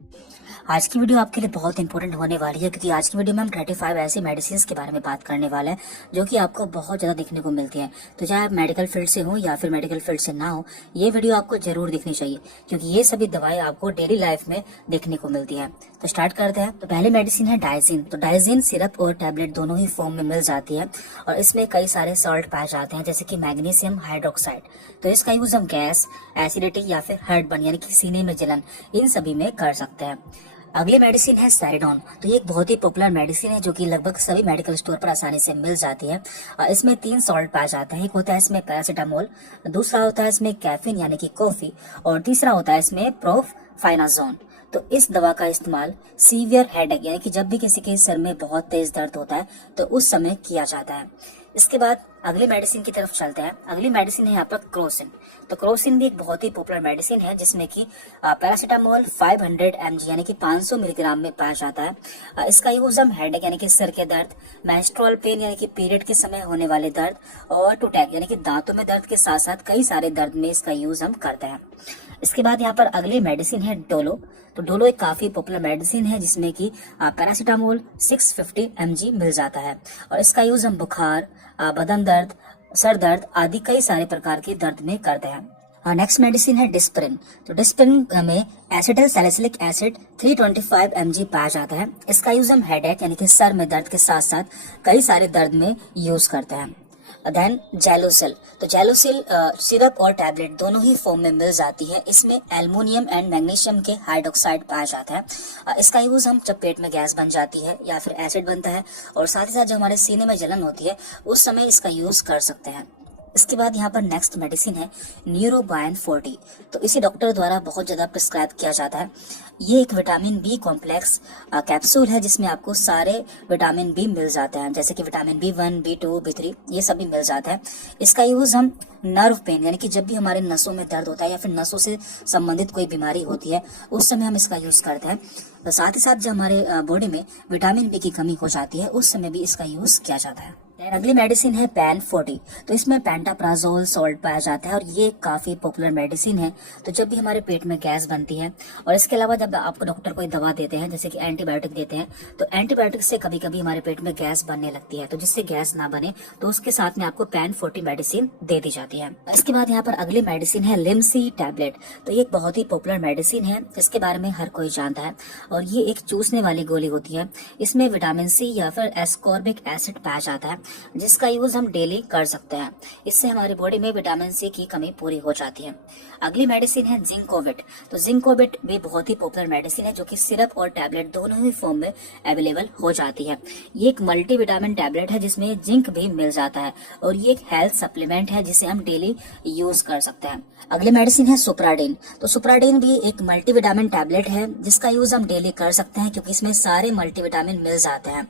आज की वीडियो आपके लिए बहुत इंपॉर्टेंट होने वाली है क्योंकि आज की वीडियो में हम 35 ऐसी मेडिसिन के बारे में बात करने वाले हैं जो कि आपको बहुत ज्यादा देखने को मिलती है। तो चाहे आप मेडिकल फील्ड से हो या फिर मेडिकल फील्ड से ना हो, ये वीडियो आपको जरूर देखनी चाहिए क्योंकि ये सभी दवाएं आपको डेली लाइफ में देखने को मिलती है। तो स्टार्ट करते हैं। तो पहली मेडिसिन है डाइजिन। तो डाइजिन सिरप और टैबलेट दोनों ही फॉर्म में मिल जाती है और इसमें कई सारे सॉल्ट पाए जाते हैं जैसे कि मैग्नीशियम हाइड्रोक्साइड। तो इसका यूज हम गैस, एसिडिटी या फिर हार्टबर्न यानी कि सीने में जलन, इन सभी में कर सकते हैं। अगली मेडिसिन है सेरिडोन। तो ये एक बहुत ही पॉपुलर मेडिसिन है जो कि लगभग सभी मेडिकल स्टोर पर आसानी से मिल जाती है। और इसमें 3 सॉल्ट पाए जाते हैं। एक होता है इसमें पैरासीटामोल, दूसरा होता है इसमें कैफीन यानी कि कॉफी, और तीसरा होता है इसमें प्रोफाइनाजोन। तो इस दवा का इस्तेमाल सीवियर हेडेक यानी कि जब भी किसी के सर में बहुत तेज दर्द होता है तो उस समय किया जाता है। इसके बाद अगली मेडिसिन की तरफ चलते हैं। अगली मेडिसिन है यहाँ पर क्रोसिन। तो क्रोसिन भी एक बहुत ही पॉपुलर मेडिसिन है जिसमें कि पैरासीटामोल 500 mg यानी कि 500 मिलीग्राम में पाया जाता है। इसका यूज हम हेडेक यानी कि सर के दर्द, मेंस्ट्रुअल पेन यानी कि पीरियड के समय होने वाले दर्द, और टूटैक यानी कि दांतों में दर्द के साथ साथ कई सारे दर्द में इसका यूज हम करते हैं। इसके बाद यहाँ पर अगली मेडिसिन है डोलो। तो डोलो एक काफी पॉपुलर मेडिसिन है जिसमें कि पैरासीटामोल 650 mg मिल जाता है और इसका यूज हम बुखार, बदन दर्द, सर दर्द आदि कई सारे प्रकार के दर्द में करते हैं। नेक्स्ट मेडिसिन है डिस्प्रिन। तो डिस्प्रिन में एसिटिल सैलिसिलिक एसिड 325 mg पाया जाता है। इसका यूज हम हेडेक यानी कि सर में दर्द के साथ साथ कई सारे दर्द में यूज करते हैं। Then Gelusil. तो जेलोसिल सिरप और टैबलेट दोनों ही फॉर्म में मिल जाती है। इसमें एल्युमिनियम एंड मैग्नीशियम के हाइड्रोक्साइड पाया जाता है। इसका यूज हम जब पेट में गैस बन जाती है या फिर एसिड बनता है और साथ ही साथ जब हमारे सीने में जलन होती है उस समय इसका यूज कर सकते हैं। इसके बाद यहाँ पर नेक्स्ट मेडिसिन है न्यूरोबायन 40। तो इसे डॉक्टर द्वारा बहुत ज्यादा प्रिस्क्राइब किया जाता है। ये एक विटामिन बी कॉम्प्लेक्स कैप्सूल है जिसमें आपको सारे विटामिन बी मिल जाते हैं जैसे कि विटामिन B1, B2, B3 ये सभी मिल जाता है। इसका यूज हम नर्व पेन यानी कि जब भी हमारे नसों में दर्द होता है या फिर नसों से संबंधित कोई बीमारी होती है उस समय हम इसका यूज करते हैं। तो साथ ही साथ जब हमारे बॉडी में विटामिन बी की कमी हो जाती है उस समय भी इसका यूज किया जाता है। अगली मेडिसिन है पैन 40। तो इसमें पेंटाप्राजोल सॉल्ट पाया जाता है और ये काफी पॉपुलर मेडिसिन है। तो जब भी हमारे पेट में गैस बनती है और इसके अलावा जब आपको डॉक्टर कोई दवा देते हैं जैसे कि एंटीबायोटिक देते हैं तो एंटीबायोटिक से कभी कभी हमारे पेट में गैस बनने लगती है। तो जिससे गैस ना बने तो उसके साथ में आपको पैन 40 मेडिसिन दे दी जाती है। इसके बाद यहाँ पर अगली मेडिसिन है लिमसी टैबलेट। तो ये एक बहुत ही पॉपुलर मेडिसिन है इसके बारे में हर कोई जानता है और ये एक चूसने वाली गोली होती है। इसमें विटामिन सी या फिर एस्कॉर्बिक एसिड पाया जाता है जिसका यूज हम डेली कर सकते हैं। इससे हमारी बॉडी में विटामिन सी की कमी पूरी हो जाती है। अगली मेडिसिन है जिंकोविट। तो जिंकोविट भी बहुत ही पॉपुलर मेडिसिन है जो कि सिरप और टैबलेट दोनों ही फॉर्म में अवेलेबल हो जाती है। ये एक मल्टीविटामिन टैबलेट है जिसमें जिंक भी मिल जाता है और ये एक हेल्थ सप्लीमेंट है जिसे हम डेली यूज कर सकते हैं। अगली मेडिसिन है सुप्राडिन। तो सुप्राडिन भी एक मल्टीविटामिन टैबलेट है जिसका यूज हम डेली कर सकते हैं क्योंकि इसमें सारे मल्टीविटामिन मिल जाते हैं।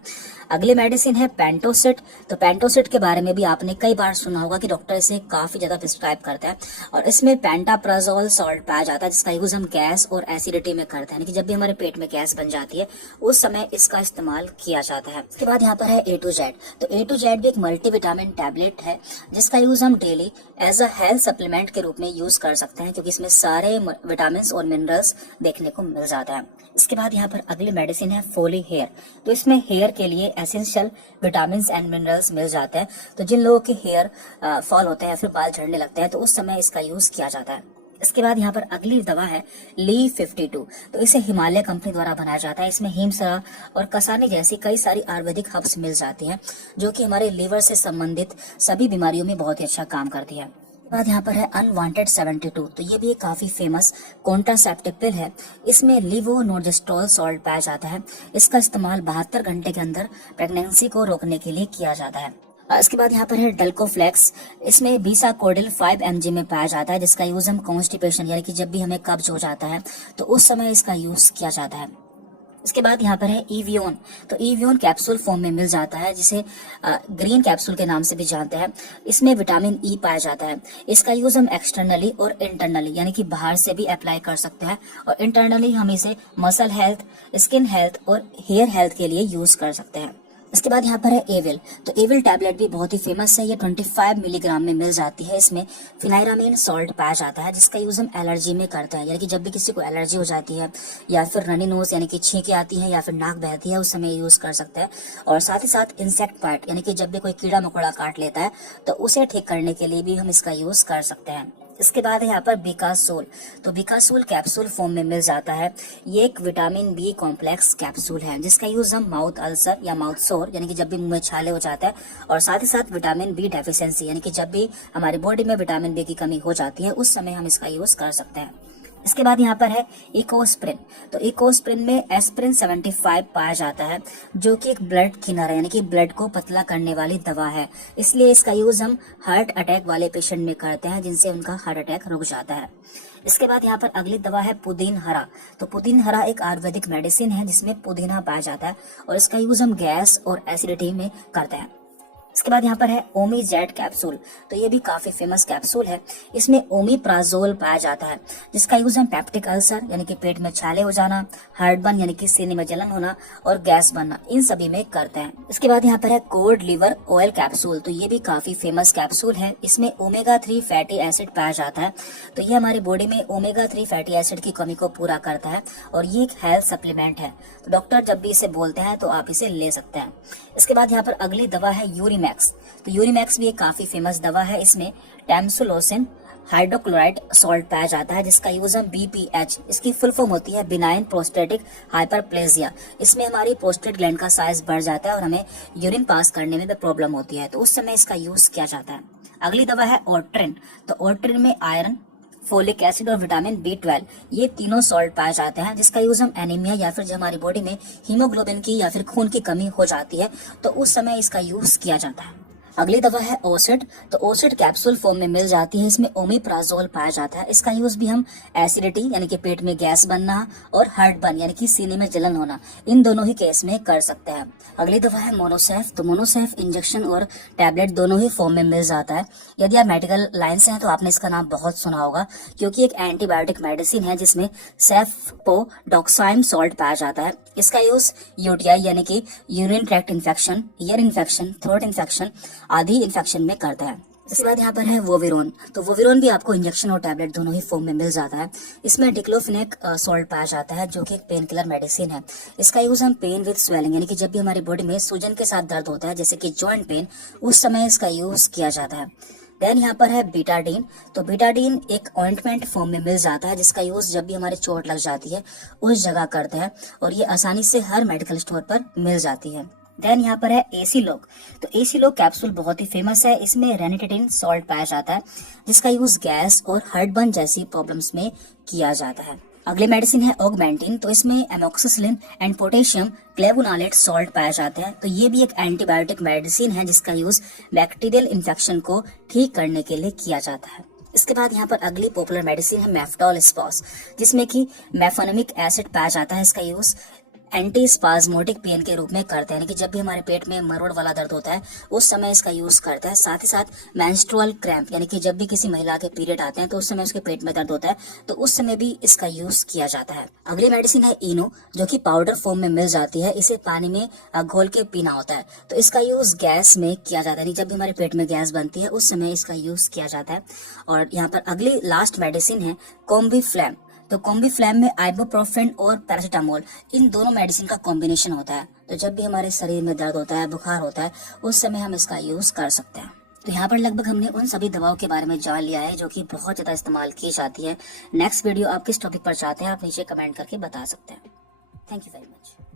अगली मेडिसिन है पेंटोसिट। तो पेंटोसिट के बारे में भी आपने कई बार सुना होगा कि डॉक्टर इसे काफी ज्यादा प्रिस्क्राइब करता है और इसमें पेंटाप्राजोल सॉल्ट पाया जाता है जिसका यूज हम गैस और एसिडिटी में करते हैं कि जब भी हमारे पेट में गैस बन जाती है उस समय इसका इस्तेमाल किया जाता है। इसके बाद यहाँ पर है A to Z। तो A to Z भी एक मल्टीविटामिन टैबलेट है जिसका यूज हम daily as a health supplement के रूप में यूज कर सकते हैं क्योंकि इसमें सारे विटामिन और मिनरल्स देखने को मिल जाता है। इसके बाद यहाँ पर अगली मेडिसिन है फोली हेयर। तो इसमें हेयर के लिए एसेंशियल विटामिन एंड मिनरल्स मिल जाते हैं। तो जिन लोगों के हेयर फॉल होते हैं या फिर बाल झड़ने लगते हैं तो उस समय इसका यूज किया जाता है। इसके बाद यहाँ पर अगली दवा है ली 52। तो इसे हिमालय कंपनी द्वारा बनाया जाता है। इसमें हिमसरा और कसानी जैसी कई सारी आयुर्वेदिक हर्ब्स मिल जाती हैं जो कि हमारे लिवर से संबंधित सभी बीमारियों में बहुत ही अच्छा काम करती है। बाद यहाँ पर है अनवांटेड 72। तो ये भी एक काफी फेमस कॉन्ट्रासेप्टिव पिल है। इसमें लिवोनोर्जेस्ट्रोल सॉल्ट पाया जाता है। इसका इस्तेमाल 72 घंटे के अंदर प्रेगनेंसी को रोकने के लिए किया जाता है। इसके बाद यहाँ पर है डल्कोफ्लेक्स। इसमें बीसाकोडिल 5 mg में पाया जाता है जिसका यूज हम कॉन्स्टिपेशन यानी कि जब भी हमें कब्ज हो जाता है तो उस समय इसका यूज किया जाता है। इसके बाद यहाँ पर है ईवियोन। तो ईवियोन कैप्सूल फॉर्म में मिल जाता है जिसे ग्रीन कैप्सूल के नाम से भी जानते हैं। इसमें विटामिन ई पाया जाता है। इसका यूज हम एक्सटर्नली और इंटरनली यानी कि बाहर से भी अप्लाई कर सकते हैं और इंटरनली हम इसे मसल हेल्थ, स्किन हेल्थ और हेयर हेल्थ के लिए यूज कर सकते हैं। इसके बाद यहाँ पर है एविल। तो एविल टैबलेट भी बहुत ही फेमस है। ये 25 मिलीग्राम में मिल जाती है। इसमें फिनाइरामीन सॉल्ट पाया जाता है, जिसका यूज हम एलर्जी में करते हैं, यानी कि जब भी किसी को एलर्जी हो जाती है या फिर रनी नोज यानी कि छींकें आती है या फिर नाक बहती है, उस समय यूज कर सकते हैं। और साथ ही साथ इंसेक्ट बाइट यानी कि जब भी कोई कीड़ा मकोड़ा काट लेता है तो उसे ठीक करने के लिए भी हम इसका यूज कर सकते हैं। इसके बाद है यहाँ पर बिकासोल। तो बिकासोल कैप्सूल फॉर्म में मिल जाता है। ये एक विटामिन बी कॉम्प्लेक्स कैप्सूल है, जिसका यूज हम माउथ अल्सर या माउथ सोर यानी कि जब भी मुंह में छाले हो जाता है, और साथ ही साथ विटामिन बी डेफिशिएंसी यानी कि जब भी हमारी बॉडी में विटामिन बी की कमी हो जाती है, उस समय हम इसका यूज कर सकते हैं। इसके बाद यहाँ पर है इकोस्प्रिन। तो इकोस्प्रिन में एस्प्रिन 75 पाया जाता है, जो कि एक ब्लड थिनर है, यानी कि ब्लड को पतला करने वाली दवा है। इसलिए इसका यूज हम हार्ट अटैक वाले पेशेंट में करते हैं, जिनसे उनका हार्ट अटैक रुक जाता है। इसके बाद यहाँ पर अगली दवा है पुदीन हरा। तो पुदीन हरा एक आयुर्वेदिक मेडिसिन है, जिसमें पुदीना पाया जाता है, और इसका यूज हम गैस और एसिडिटी में करते हैं। इसके बाद यहाँ पर है ओमीजेड कैप्सूल। तो ये भी काफी फेमस कैप्सूल है। इसमें ओमीप्राजोल पाया जाता है, जिसका यूज हम पेप्टिक अल्सर यानी कि पेट में छाले हो जाना, हार्टबर्न यानी कि सीने में जलन होना, और गैस बनना, इन सभी में करते हैं। इसके बाद यहाँ पर है कोड लिवर ऑयल कैप्सूल। तो ये भी काफी फेमस कैप्सूल है। इसमें ओमेगा 3 फैटी एसिड पाया जाता है। तो ये हमारी बॉडी में ओमेगा 3 फैटी एसिड की कमी को पूरा करता है, और ये एक हेल्थ सप्लीमेंट है। तो डॉक्टर जब भी इसे बोलते हैं तो आप इसे ले सकते हैं। इसके बाद यहाँ पर अगली दवा है यूरिमैक्स। तो यूरिमैक्स भी एक काफी फेमस दवा है। इसमें टैमसुलोसिन हाइड्रोक्लोराइड सॉल्ट पाया जाता है, जिसका यूज हम BPH, इसकी फुल फॉर्म होती है बिनाइन प्रोस्टेटिक हाइपरप्लेजिया। इसमें हमारी प्रोस्टेट ग्लैंड का साइज बढ़ जाता है और हमें यूरिन पास करने में भी प्रॉब्लम होती है, तो उस समय इसका यूज किया जाता है। अगली दवा है ऑर्ट्रिन। तो ऑर्ट्रिन में आयरन, फोलिक एसिड और विटामिन B12 ये तीनों सॉल्ट पाए जाते हैं, जिसका यूज हम एनीमिया या फिर जब हमारी बॉडी में हीमोग्लोबिन की या फिर खून की कमी हो जाती है, तो उस समय इसका यूज किया जाता है। अगली दवा है ओसिड। तो ओसिड कैप्सूल फॉर्म में मिल जाती है। इसमें ओमिप्राजोल पाया जाता है। इसका यूज भी हम एसिडिटी यानी कि पेट में गैस बनना और हार्टबर्न यानी कि सीने में जलन होना, इन दोनों ही केस में कर सकते हैं। अगली दवा है मोनोसेफ। तो मोनोसेफ इंजेक्शन और टैबलेट दोनों ही फॉर्म में मिल जाता है। यदि आप मेडिकल लाइन से हैं तो आपने इसका नाम बहुत सुना होगा, क्योंकि एक एंटीबायोटिक मेडिसिन है, जिसमें सेफपोडॉक्साइम सॉल्ट पाया जाता है। इसका यूज यूटीआई यानी कि urine tract infection, ear infection, throat infection आदि इन्फेक्शन में करता है। इसके बाद यहाँ पर है वोविरोन। तो वोविरोन भी आपको इंजेक्शन और टैबलेट दोनों ही फॉर्म में मिल जाता है। इसमें डिक्लोफिनेक सॉल्ट पाया जाता है, जो कि एक पेन किलर मेडिसिन है। इसका यूज हम पेन विद स्वेलिंग यानी कि जब भी हमारी बॉडी में सूजन के साथ दर्द होता है, जैसे कि जॉइंट पेन, उस समय इसका यूज किया जाता है। देन यहाँ पर है बीटाडीन। तो बीटाडीन एक ऑइंटमेंट फॉर्म में मिल जाता है, जिसका यूज जब भी हमारी चोट लग जाती है उस जगह करते हैं, और ये आसानी से हर मेडिकल स्टोर पर मिल जाती है। देन यहाँ पर है एसीलोक। तो एसीलोक कैप्सूल बहुत ही फेमस है। इसमें रेनिटेटिन सॉल्ट पाया जाता है, जिसका यूज गैस और हार्टबर्न जैसी प्रॉब्लम्स में किया जाता है। अगली मेडिसिन है ऑगमेंटिन। तो इसमें एमोक्सिसिलिन एंड पोटेशियम क्लेवोनालेट सॉल्ट पाया जाता है। तो ये भी एक एंटीबायोटिक मेडिसिन है, जिसका यूज बैक्टीरियल इन्फेक्शन को ठीक करने के लिए किया जाता है। इसके बाद यहाँ पर अगली पॉपुलर मेडिसिन है मेफ्टॉल स्पॉस, जिसमें कि मेफोनमिक एसिड पाया जाता है। इसका यूज एंटी स्पाज्मोटिक पेन के रूप में करते हैं, यानी कि जब भी हमारे पेट में मरोड़ वाला दर्द होता है उस समय इसका यूज करते हैं। साथ ही साथ मेंस्ट्रुअल क्रैम्प यानी कि जब भी किसी महिला के पीरियड आते हैं तो उस समय उसके पेट में दर्द होता है, तो उस समय भी इसका यूज किया जाता है। अगली मेडिसिन है इनो, जो कि पाउडर फॉर्म में मिल जाती है। इसे पानी में घोल के पीना होता है। तो इसका यूज गैस में किया जाता है, जब भी हमारे पेट में गैस बनती है उस समय इसका यूज किया जाता है। और यहाँ पर अगली लास्ट मेडिसिन है कॉम्बीफ्लैम। तो कॉम्बीफ्लैम में आइबुप्रोफेन और पैरासीटामोल, इन दोनों मेडिसिन का कॉम्बिनेशन होता है। तो जब भी हमारे शरीर में दर्द होता है, बुखार होता है, उस समय हम इसका यूज कर सकते हैं। तो यहाँ पर लगभग हमने उन सभी दवाओं के बारे में जान लिया है जो कि बहुत ज्यादा इस्तेमाल की जाती है। नेक्स्ट वीडियो आप किस टॉपिक पर चाहते हैं, आप नीचे कमेंट करके बता सकते हैं। Thank you very much.